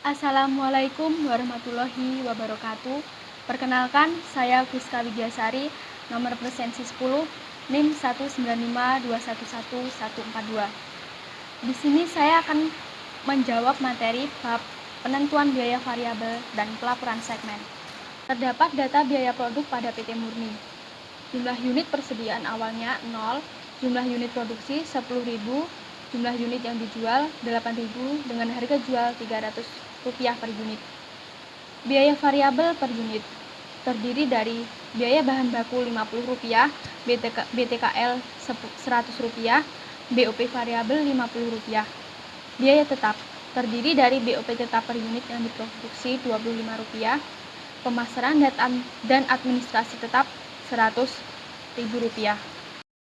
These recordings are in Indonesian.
Assalamualaikum warahmatullahi wabarakatuh. Perkenalkan, saya Friska Widyasari, nomor presensi 10, NIM 195211142. Di sini saya akan menjawab materi bab penentuan biaya variabel dan pelaporan segmen. Terdapat data biaya produk pada PT Murni. Jumlah unit persediaan awalnya 0, jumlah unit produksi 10.000, jumlah unit yang dijual 8.000 dengan harga jual Rp300 per unit. Biaya variabel per unit terdiri dari biaya bahan baku Rp50, BTKL Rp100, BOP variabel Rp50. Biaya tetap terdiri dari BOP tetap per unit yang diproduksi Rp25, pemasaran dan administrasi tetap Rp100.000.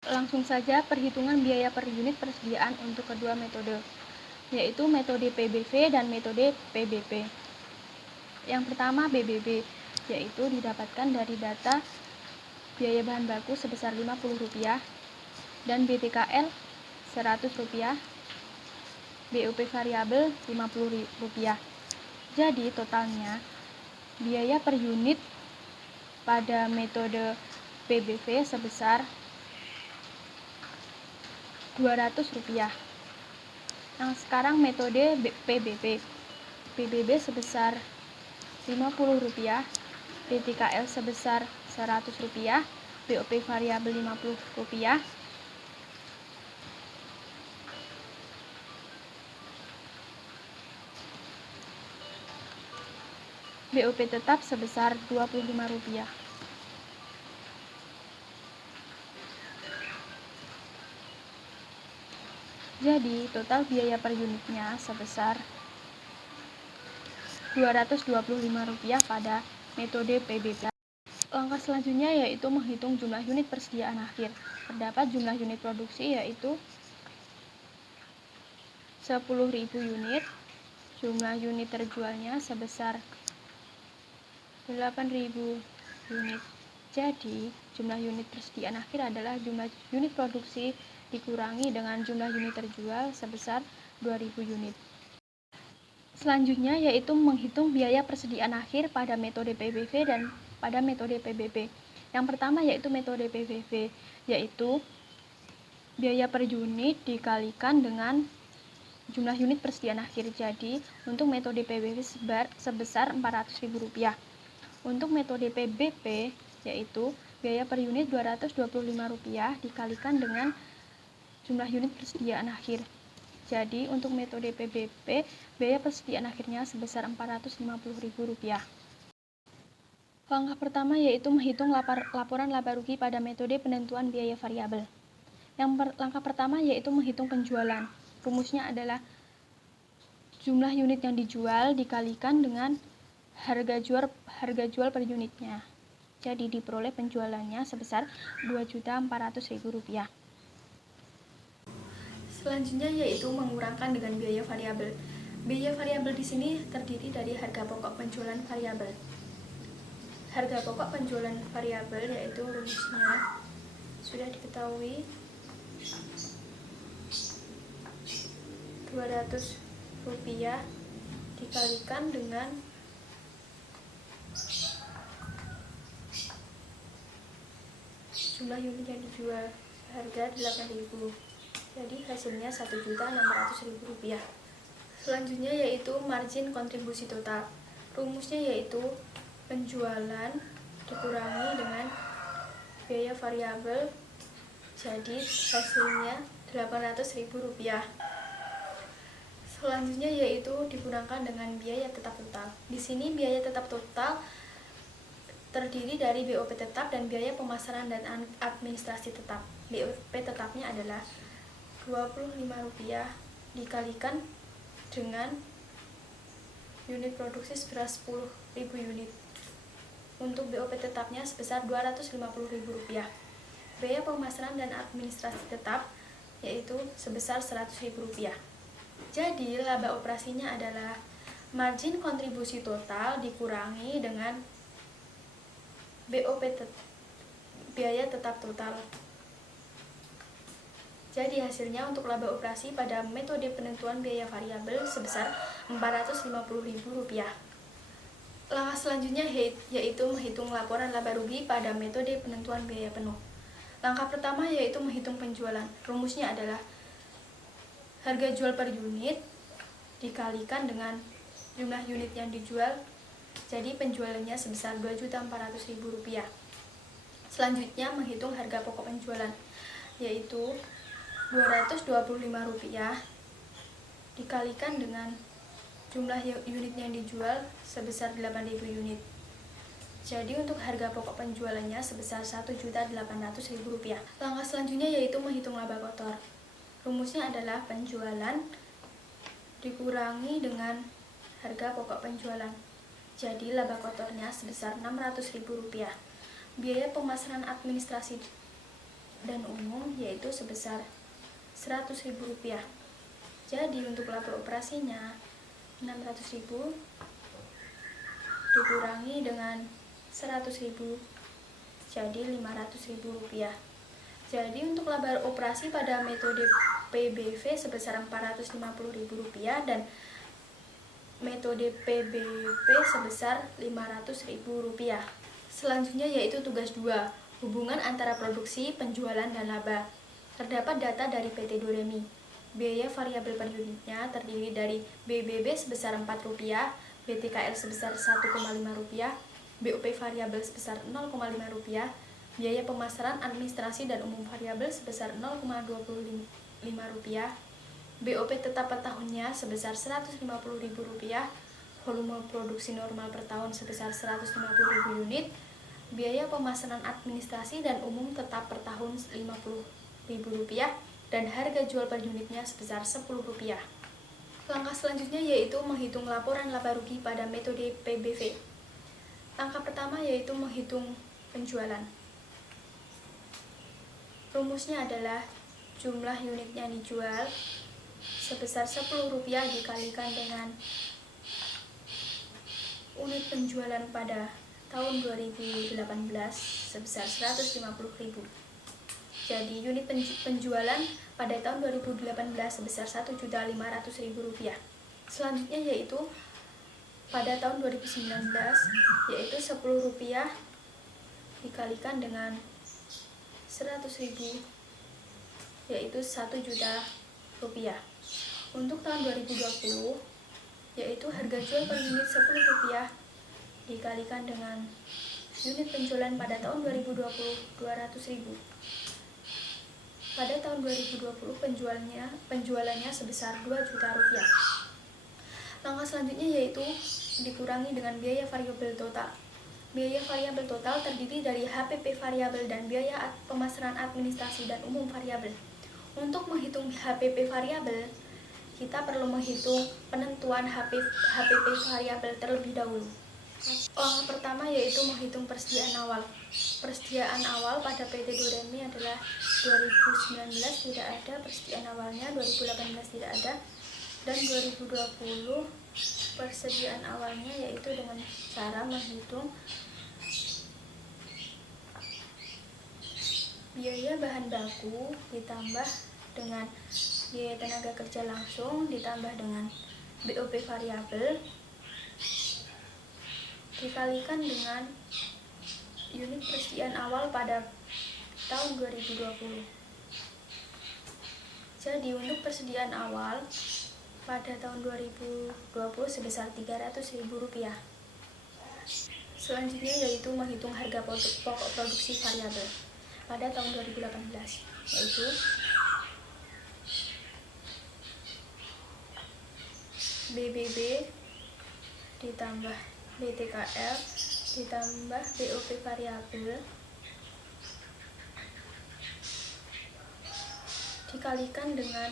Langsung saja perhitungan biaya per unit persediaan untuk kedua metode, yaitu metode PBV dan metode PBP. Yang pertama BBB, yaitu didapatkan dari data biaya bahan baku sebesar Rp50 dan BTKL Rp100, BOP variabel Rp50. Jadi totalnya biaya per unit pada metode PBV sebesar Rp200. Nah, sekarang metode PBB. PBB sebesar Rp50, BTKL sebesar Rp100, BOP variabel Rp50, BOP tetap sebesar Rp25. Jadi, total biaya per unitnya sebesar Rp225 pada metode PBB. Langkah selanjutnya yaitu menghitung jumlah unit persediaan akhir. Terdapat jumlah unit produksi yaitu 10.000 unit. Jumlah unit terjualnya sebesar 8.000 unit. Jadi, jumlah unit persediaan akhir adalah jumlah unit produksi dikurangi dengan jumlah unit terjual sebesar 2.000 unit. Selanjutnya yaitu menghitung biaya persediaan akhir pada metode PBV dan pada metode PBB. Yang pertama yaitu metode PBV, yaitu biaya per unit dikalikan dengan jumlah unit persediaan akhir. Jadi, untuk metode PBV sebesar Rp400.000. Untuk metode PBP yaitu biaya per unit Rp225 dikalikan dengan jumlah unit persediaan akhir. Jadi, untuk metode PBP, biaya persediaan akhirnya sebesar Rp450.000. Langkah pertama yaitu menghitung laporan laba rugi pada metode penentuan biaya variabel. Langkah pertama yaitu menghitung penjualan. Rumusnya adalah jumlah unit yang dijual dikalikan dengan harga jual per unitnya. Jadi diperoleh penjualannya sebesar Rp2.400.000. Selanjutnya yaitu mengurangkan dengan biaya variabel. Biaya variabel di sini terdiri dari harga pokok penjualan variabel. Harga pokok penjualan variabel yaitu rumusnya sudah diketahui, Rp200 dikalikan dengan jumlah unit yang dijual harga 8.000. Jadi hasilnya Rp1.600.000. Selanjutnya yaitu margin kontribusi total. Rumusnya yaitu penjualan dikurangi dengan biaya variabel, jadi hasilnya Rp800.000. Selanjutnya yaitu digunakan dengan biaya tetap total. Di sini biaya tetap total terdiri dari BOP tetap dan biaya pemasaran dan administrasi tetap. BOP tetapnya adalah Rp25 dikalikan dengan unit produksi seberas 10.000 unit. Untuk BOP tetapnya sebesar Rp250.000. Biaya pemasaran dan administrasi tetap yaitu sebesar Rp100.000. Jadi laba operasinya adalah margin kontribusi total dikurangi dengan BOP biaya tetap total. Jadi hasilnya untuk laba operasi pada metode penentuan biaya variabel sebesar Rp450.000. Langkah selanjutnya yaitu menghitung laporan laba rugi pada metode penentuan biaya penuh. Langkah pertama yaitu menghitung penjualan. Rumusnya adalah harga jual per unit dikalikan dengan jumlah unit yang dijual. Jadi penjualannya sebesar Rp2.400.000. Selanjutnya menghitung harga pokok penjualan, yaitu Rp225 dikalikan dengan jumlah unit yang dijual sebesar 8.000 unit. Jadi untuk harga pokok penjualannya sebesar Rp1.800.000. Langkah selanjutnya yaitu menghitung laba kotor. Rumusnya adalah penjualan dikurangi dengan harga pokok penjualan. Jadi laba kotornya sebesar Rp600.000. Biaya pemasaran administrasi dan umum yaitu sebesar Rp100.000. Jadi untuk laba operasinya 600.000 dikurangi dengan 100.000 jadi Rp500.000. Jadi untuk laba operasi pada metode PBV sebesar Rp450.000 dan metode PBP sebesar Rp500.000. Selanjutnya yaitu tugas 2, hubungan antara produksi, penjualan, dan laba. Terdapat data dari PT Doremi. Biaya variabel per unitnya terdiri dari BBB sebesar Rp4, BTKL sebesar Rp1,5, BOP variabel sebesar Rp0,5, biaya pemasaran administrasi dan umum variabel sebesar Rp0,25, BOP tetap per tahunnya sebesar Rp150.000, volume produksi normal per tahun sebesar 150.000 unit, biaya pemasaran administrasi dan umum tetap per tahun Rp50.000, dan harga jual per unitnya sebesar Rp10. Langkah selanjutnya yaitu menghitung laporan laba rugi pada metode PBV. Langkah pertama yaitu menghitung penjualan. Rumusnya adalah jumlah unit yang dijual sebesar Rp10 dikalikan dengan unit penjualan pada tahun 2018 sebesar 150.000. Jadi unit penjualan pada tahun 2018 sebesar Rp1.500.000. Selanjutnya yaitu pada tahun 2019 yaitu Rp10 dikalikan dengan 100.000 yaitu Rp1.000.000. Untuk tahun 2020 yaitu harga jual per unit Rp10 dikalikan dengan unit penjualan pada tahun 2020 Rp200.000. Pada tahun 2020 penjualannya sebesar Rp2.000.000. Langkah selanjutnya yaitu dikurangi dengan biaya variabel total. Biaya variabel total terdiri dari HPP variabel dan biaya pemasaran administrasi dan umum variabel. Untuk menghitung HPP variabel, kita perlu menghitung penentuan HPP variabel terlebih dahulu. Langkah pertama yaitu menghitung persediaan awal. Persediaan awal pada PT Doremi adalah 2019 tidak ada, persediaan awalnya 2018 tidak ada, dan 2020 persediaan awalnya yaitu dengan cara menghitung biaya bahan baku ditambah dengan biaya tenaga kerja langsung ditambah dengan BOP variabel dikalikan dengan unit persediaan awal pada tahun 2020. Jadi untuk persediaan awal pada tahun 2020 sebesar Rp300.000. Selanjutnya yaitu menghitung harga pokok produksi variabel pada tahun 2018 yaitu BBB ditambah BTKL ditambah BOP variabel dikalikan dengan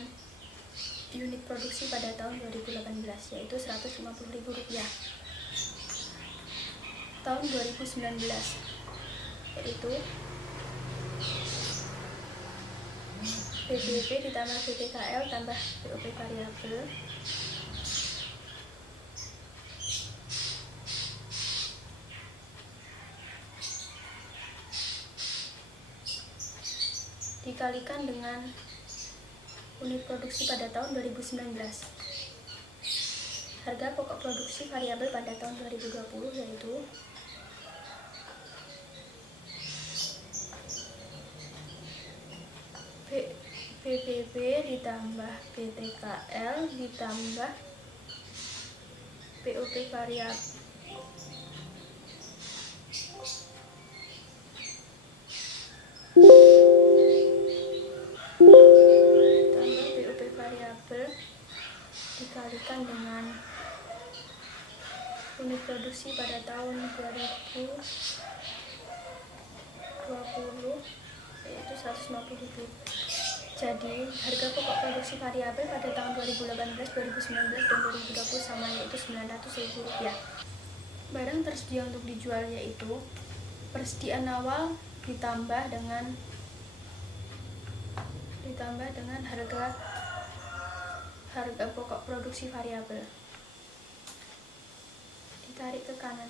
unit produksi pada tahun 2018 yaitu Rp150.000. Tahun 2019 yaitu BBB ditambah BTKL tambah BOP variabel dikalikan dengan unit produksi pada tahun 2019. Harga pokok produksi variabel pada tahun 2020 yaitu BPP ditambah BTKL ditambah POP variabel dikalikan dengan unit produksi pada tahun 2020 yaitu 150.000. Jadi harga pokok produksi variabel pada tahun 2018, 2019, dan 2020 sama, yaitu Rp900.000. Barang tersedia untuk dijual yaitu persediaan awal ditambah dengan harga pokok produksi variabel. Ditarik ke kanan.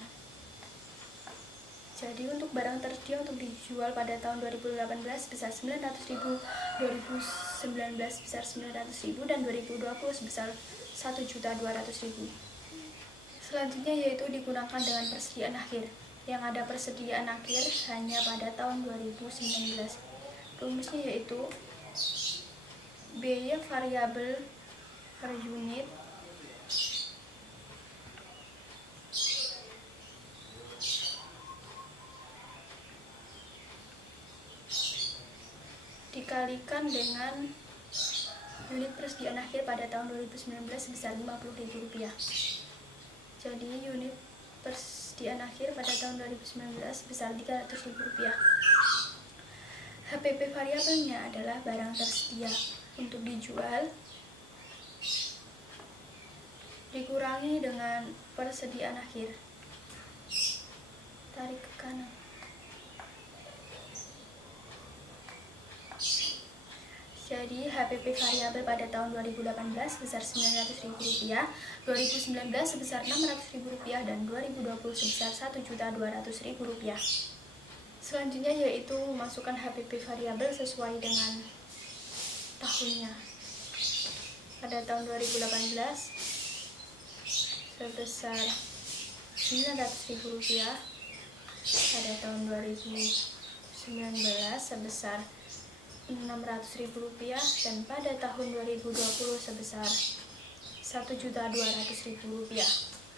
Jadi untuk barang tersedia untuk dijual pada tahun 2018 sebesar Rp900.000, 2019 sebesar Rp900.000, dan 2020 sebesar Rp1.200.000. Selanjutnya yaitu digunakan dengan persediaan akhir. Yang ada persediaan akhir hanya pada tahun 2019. Rumusnya yaitu biaya variabel per unit dikalikan dengan unit persediaan akhir pada tahun 2019 sebesar Rp50.000. Jadi unit persediaan akhir pada tahun 2019 sebesar Rp300.000. HPP variabelnya adalah barang tersedia untuk dijual dikurangi dengan persediaan akhir. Tarik ke kanan. Jadi HPP variabel pada tahun 2018 sebesar Rp900.000, 2019 sebesar Rp600.000, dan 2020 sebesar Rp1.200.000. Selanjutnya yaitu memasukkan HPP variabel sesuai dengan tahunnya. Pada tahun 2018 sebesar Rp900.000, pada tahun 2019 sebesar Rp600.000, dan pada tahun 2020 sebesar Rp1.200.000.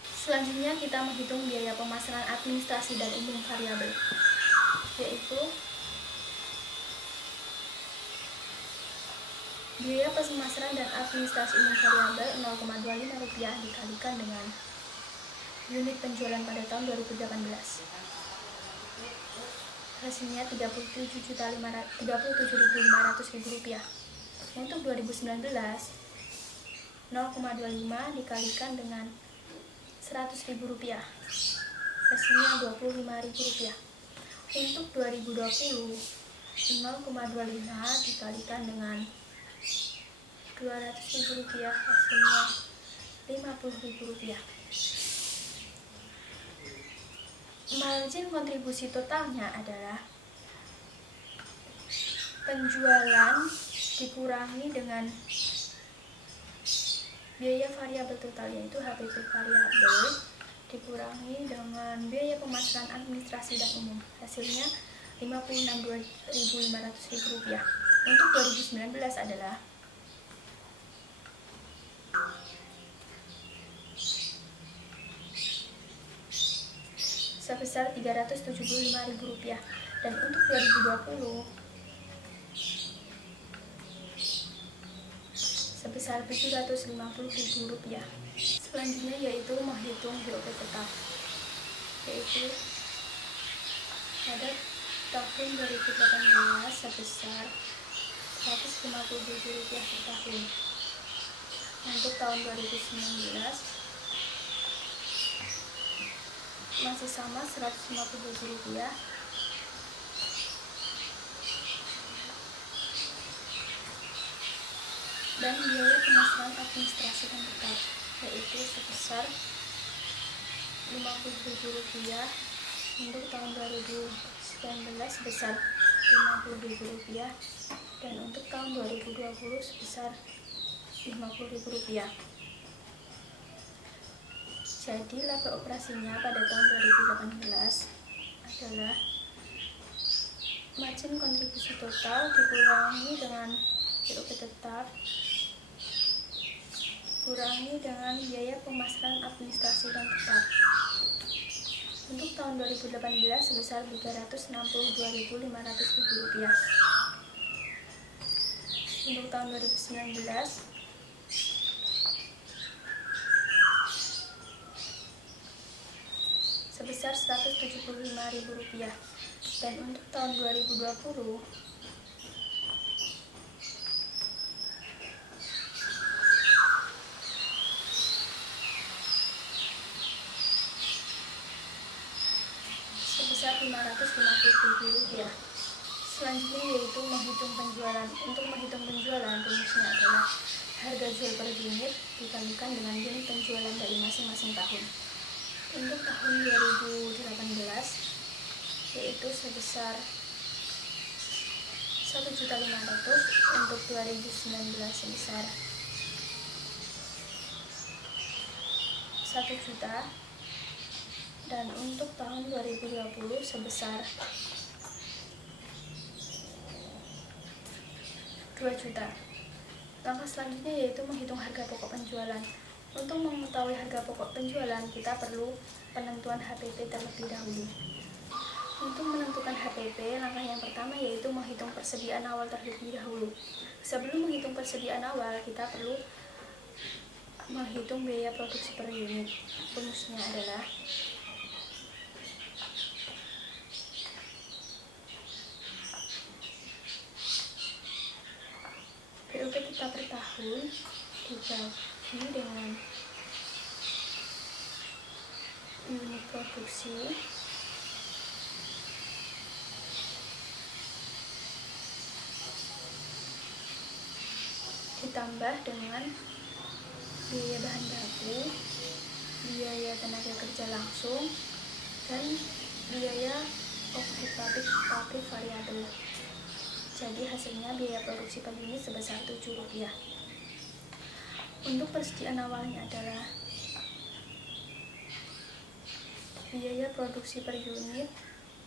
Selanjutnya kita menghitung biaya pemasaran administrasi dan umum variabel, yaitu biaya pemasaran dan administrasi umum variabel Rp0,25 dikalikan dengan unit penjualan pada tahun 2018. Hasilnya Rp37.500.000. Untuk 2019 0,25 dikalikan dengan Rp100.000. Hasilnya Rp25.000. Untuk 2020 0,25 dikalikan dengan Rp200.000. Hasilnya Rp50.000. Margin kontribusi totalnya adalah penjualan dikurangi dengan biaya variabel total, yaitu HPP variabel dikurangi dengan biaya pemasaran administrasi dan umum. Hasilnya Rp56.500.000. Untuk 2019 adalah sebesar Rp375.000, dan untuk 2020 sebesar Rp750.000. Selanjutnya yaitu menghitung BOP tetap, yaitu pada tahun 2018 sebesar Rp150.000 per tahun. Untuk tahun 2019 masih sama Rp150.000, dan biaya pemasaran administrasi dan tetap yaitu sebesar Rp50.000. Untuk tahun 2019 sebesar Rp50.000, dan untuk tahun 2020 sebesar Rp50.000. Jadi laba operasinya pada tahun 2018 adalah margin kontribusi total dikurangi dengan BOP tetap dikurangi dengan biaya pemasaran administrasi dan tetap. Untuk tahun 2018 sebesar Rp362.500. Untuk tahun 2019 sebesar Rp175.000, dan untuk tahun 2020 sebesar Rp550.000. Selanjutnya yaitu menghitung penjualan. Untuk menghitung penjualan, rumusnya adalah harga jual per unit dikalikan dengan unit penjualan dari masing-masing tahun. Untuk tahun 2018 yaitu sebesar 1.500.000, untuk 2019 sebesar 1 juta, dan untuk tahun 2020 sebesar 2 juta. Langkah selanjutnya yaitu menghitung harga pokok penjualan. Untuk mengetahui harga pokok penjualan, kita perlu penentuan HPP terlebih dahulu. Untuk menentukan HPP, langkah yang pertama yaitu menghitung persediaan awal terlebih dahulu. Sebelum menghitung persediaan awal, kita perlu menghitung biaya produksi per unit. Rumusnya adalah BOP tetap per tahun dibagi dengan unit produksi ditambah dengan biaya bahan baku, biaya tenaga kerja langsung, dan biaya overhead pabrik variabel. Jadi hasilnya biaya produksi per unit sebesar Rp7. Untuk persediaan awalnya adalah biaya produksi per unit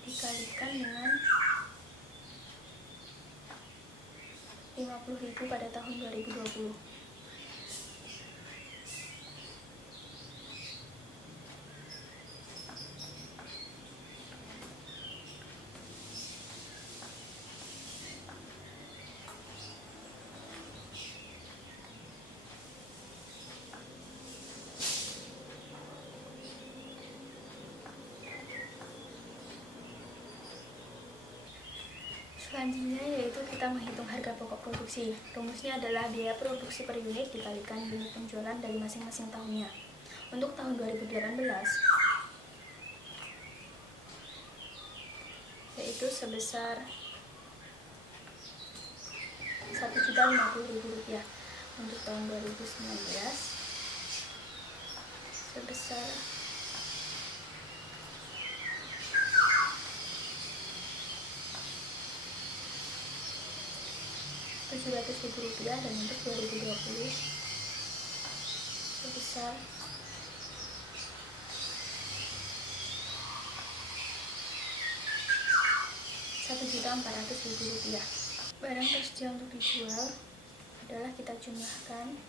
dikalikan dengan 50.000 pada tahun 2020. Selanjutnya yaitu kita menghitung harga pokok produksi. Rumusnya adalah biaya produksi per unit dikalikan unit penjualan dari masing-masing tahunnya. Untuk tahun 2018 yaitu sebesar Rp1.050.000. Untuk tahun 2019 sebesar Rp700.000, dan untuk 2020 sebesar Rp1.400.000. Barang tersedia untuk dijual adalah kita jumlahkan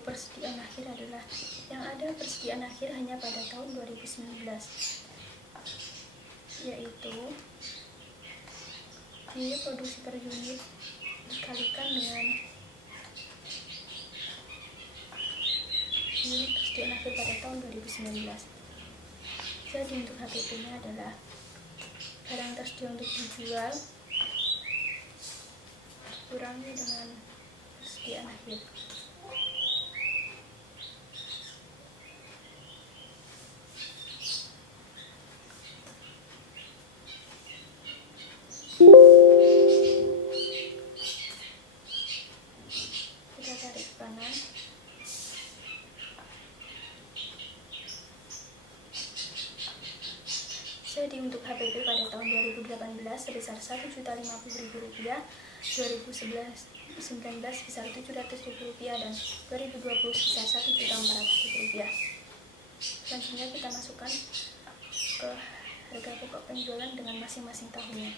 persediaan akhir adalah yang ada persediaan akhir hanya pada tahun 2019, yaitu biaya produksi per unit dikalikan dengan unit persediaan akhir pada tahun 2019. Jadi untuk HPP-nya adalah barang tersedia untuk dijual dikurangi dengan persediaan akhir. PP pada tahun 2018 sebesar Rp1.050.000, 2019 sebesar Rp700.000, dan 2020 sebesar Rp1.400.000. Selanjutnya kita masukkan ke harga pokok penjualan dengan masing-masing tahunnya.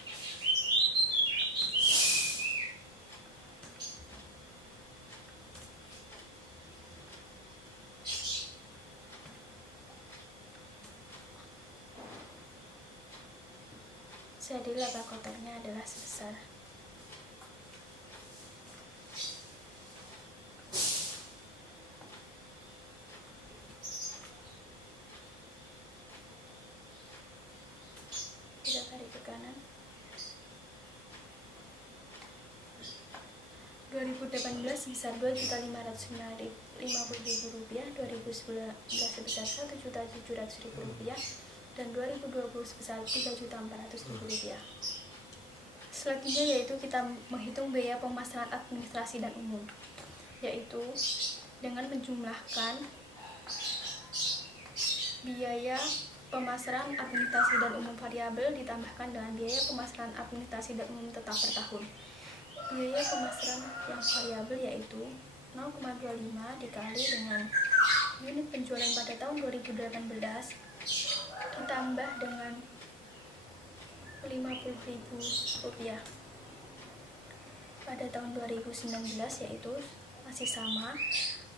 Jadi laba kotornya adalah sebesar kita tarik ke kanan 2018 sebesar Rp2.550.000, 2019 sebesar Rp1.700.000, dan 2020 sebesar Rp3.400.000. Selanjutnya yaitu kita menghitung biaya pemasaran administrasi dan umum, yaitu dengan menjumlahkan biaya pemasaran administrasi dan umum variabel ditambahkan dengan biaya pemasaran administrasi dan umum tetap per tahun. Biaya pemasaran yang variabel yaitu 0,25 dikali dengan unit penjualan pada tahun 2018 ditambah dengan Rp50.000 pada tahun 2019, yaitu masih sama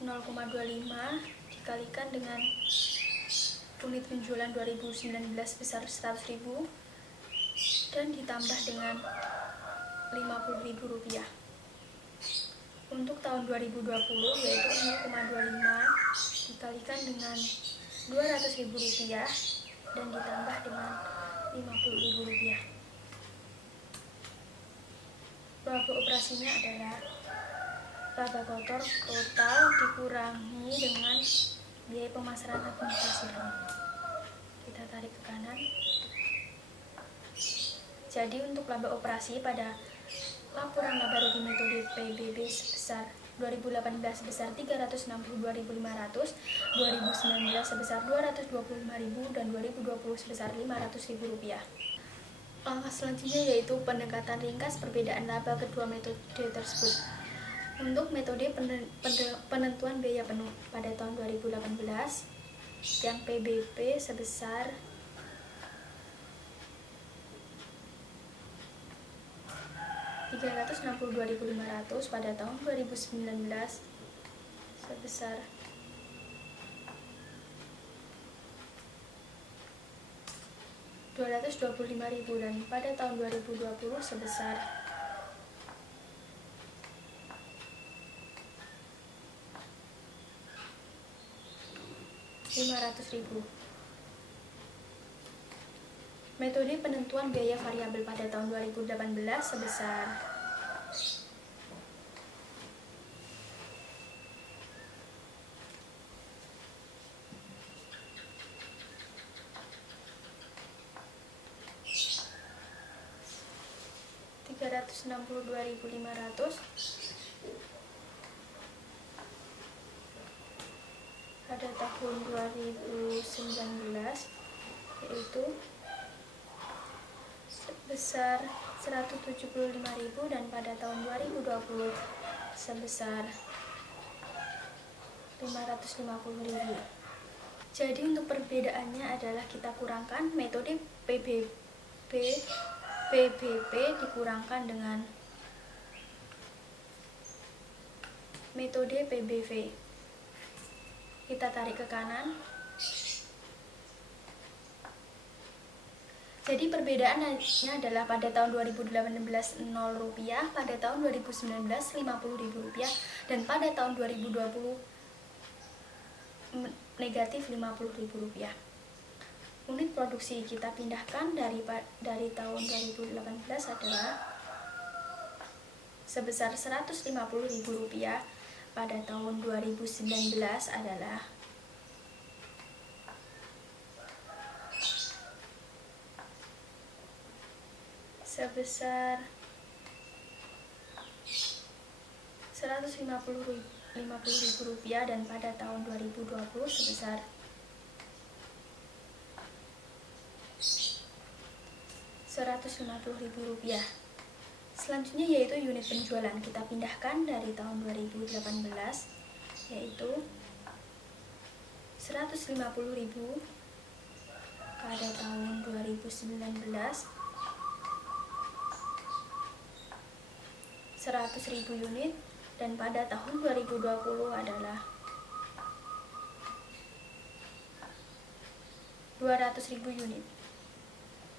0,25 dikalikan dengan unit penjualan 2019 sebesar Rp100.000 dan ditambah dengan Rp50.000. Untuk tahun 2020 yaitu 0,25 dikalikan dengan Rp200.000 dan ditambah dengan Rp50.000. Laba operasinya adalah laba kotor total dikurangi dengan biaya pemasaran administrasi. Kita tarik ke kanan. Jadi untuk laba operasi pada laporan laba rugi metode PBB sebesar 2018 sebesar Rp362.500, 2019 sebesar Rp225.000, dan 2020 sebesar Rp500.000. Langkah selanjutnya yaitu pendekatan ringkas perbedaan laba kedua metode tersebut. Untuk metode penentuan biaya penuh pada tahun 2018 yang PBB sebesar Rp362.500, pada tahun 2019 sebesar Rp225.000, dan pada tahun 2020 sebesar Rp500.000. Metode penentuan biaya variabel pada tahun 2018 sebesar Rp362.500 pada tahun 2019 yaitu sebesar Rp175.000, dan pada tahun 2020 sebesar Rp550.000. Jadi untuk perbedaannya adalah kita kurangkan metode PBB dikurangkan dengan metode PBV. Kita tarik ke kanan. Jadi perbedaannya adalah pada tahun 2018 Rp0, pada tahun 2019 Rp50.000, dan pada tahun 2020 negatif Rp50.000. Unit produksi kita pindahkan dari tahun 2018 adalah sebesar Rp150.000, pada tahun 2019 adalah sebesar Rp150.000, dan pada tahun 2020 sebesar Rp150.000. Selanjutnya yaitu unit penjualan. Kita pindahkan dari tahun 2018 yaitu 150.000 pada tahun 2019, 100.000 unit, dan pada tahun 2020 adalah 200.000 unit.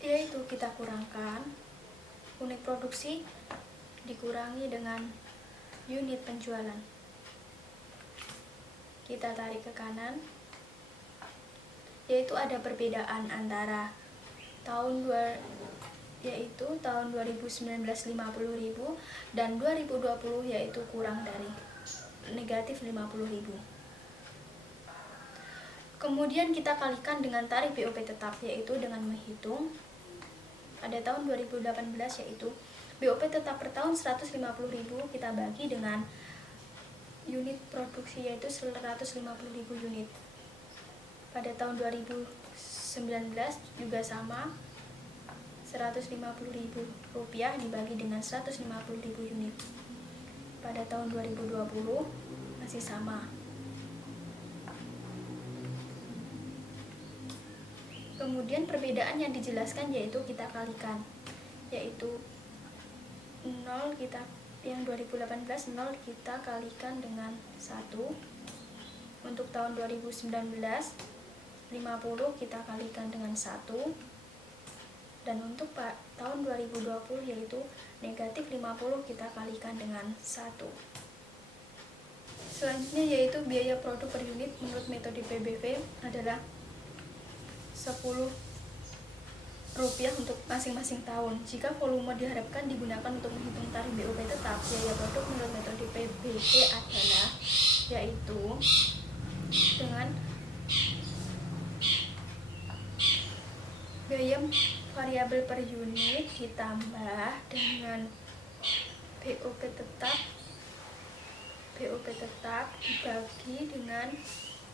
Yaitu kita kurangkan unit produksi dikurangi dengan unit penjualan. Kita tarik ke kanan, yaitu ada perbedaan antara tahun 2019 50.000 dan 2020 yaitu kurang dari negatif 50.000. Kemudian kita kalikan dengan tarif BOP tetap, yaitu dengan menghitung pada tahun 2018 yaitu BOP tetap per tahun 150.000 kita bagi dengan unit produksi yaitu 150.000 unit. Pada tahun 2019 juga sama, Rp150.000 dibagi dengan 150.000 unit. Pada tahun 2020 masih sama. Kemudian perbedaan yang dijelaskan yaitu kita kalikan, yaitu 0 kita yang 2018 0 kita kalikan dengan 1. Untuk tahun 2019 50 kita kalikan dengan 1. Dan untuk tahun 2020 yaitu negatif 50 kita kalikan dengan 1. Selanjutnya yaitu biaya produk per unit menurut metode PBV adalah Rp10 untuk masing-masing tahun. Jika volume diharapkan digunakan untuk menghitung tarif BOP tetap, biaya produk menurut metode PBV adalah yaitu dengan biaya variabel per unit ditambah dengan BOP tetap dibagi dengan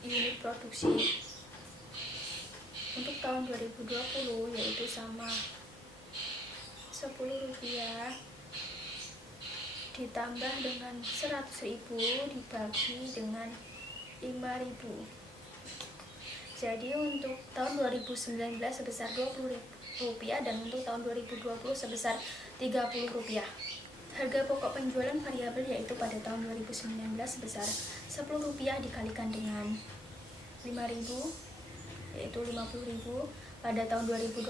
unit produksi. Untuk tahun 2020 yaitu sama, Rp10 ditambah dengan 100.000 dibagi dengan 5.000. Jadi untuk tahun 2019 sebesar Rp20 dan untuk tahun 2020 sebesar Rp30. Harga pokok penjualan variabel yaitu pada tahun 2019 sebesar Rp10 dikalikan dengan 5.000 yaitu 50.000. Pada tahun 2020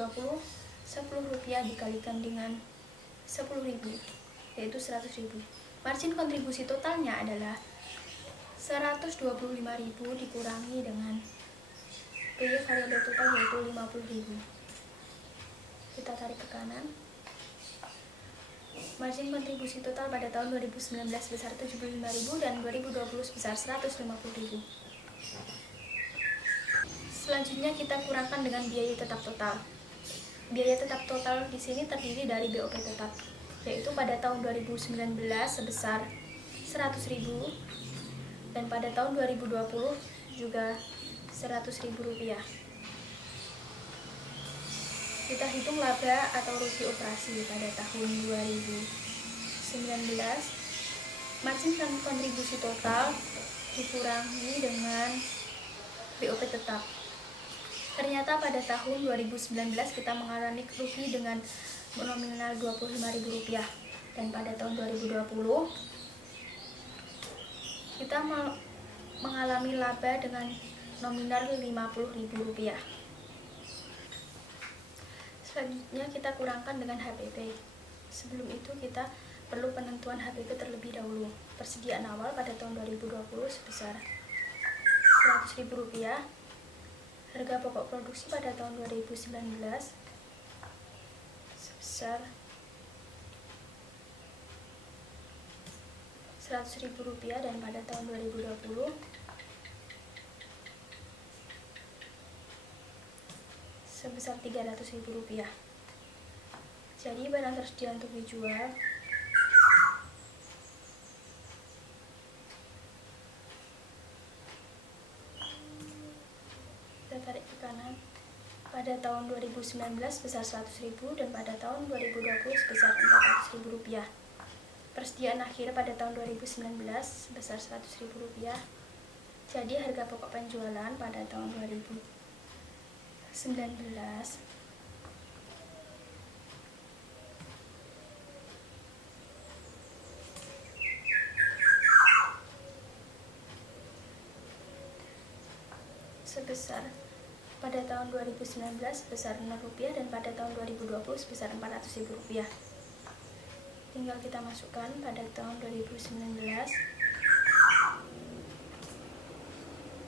Rp10 dikalikan dengan 10.000 yaitu 100.000. Margin kontribusi totalnya adalah 125.000 dikurangi dengan biaya variabel total yaitu 50.000. Kita tarik ke kanan. Margin kontribusi total pada tahun 2019 sebesar 75.000 dan 2020 sebesar 150.000. Selanjutnya kita kurangkan dengan biaya tetap total. Biaya tetap total di sini terdiri dari BOP tetap, yaitu pada tahun 2019 sebesar 100.000 dan pada tahun 2020 juga Rp100.000. Kita hitung laba atau rugi operasi pada tahun 2019. Margin kontribusi total dikurangi dengan BOP tetap. Ternyata pada tahun 2019 kita mengalami rugi dengan nominal Rp25.000 dan pada tahun 2020 kita mengalami laba dengan nominal Rp50.000. Selanjutnya kita kurangkan dengan HPP. Sebelum itu kita perlu penentuan HPP terlebih dahulu. Persediaan awal pada tahun 2020 sebesar Rp100.000. Harga pokok produksi pada tahun 2019 sebesar Rp100.000 dan pada tahun 2020 sebesar Rp300.000. Jadi barang tersedia untuk dijual kita tarik ke kanan. Pada pada tahun 2019 sebesar 100.000 dan pada tahun 2020 sebesar 400.000 rupiah. Persediaan akhir pada tahun 2019 sebesar 100.000 rupiah. Jadi harga pokok penjualan pada tahun 2019 sebesar pada tahun 2019 sebesar 0 rupiah dan pada tahun 2020 sebesar 400.000 rupiah. Tinggal kita masukkan pada tahun 2019,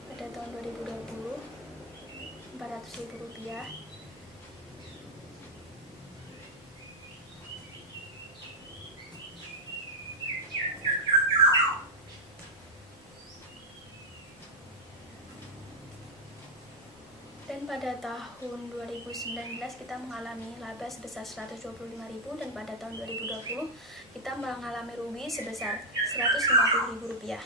pada tahun 2020 400.000 rupiah. Dan pada tahun 2019 kita mengalami laba sebesar 125.000 dan pada tahun 2020 kita mengalami rugi sebesar 150.000 rupiah.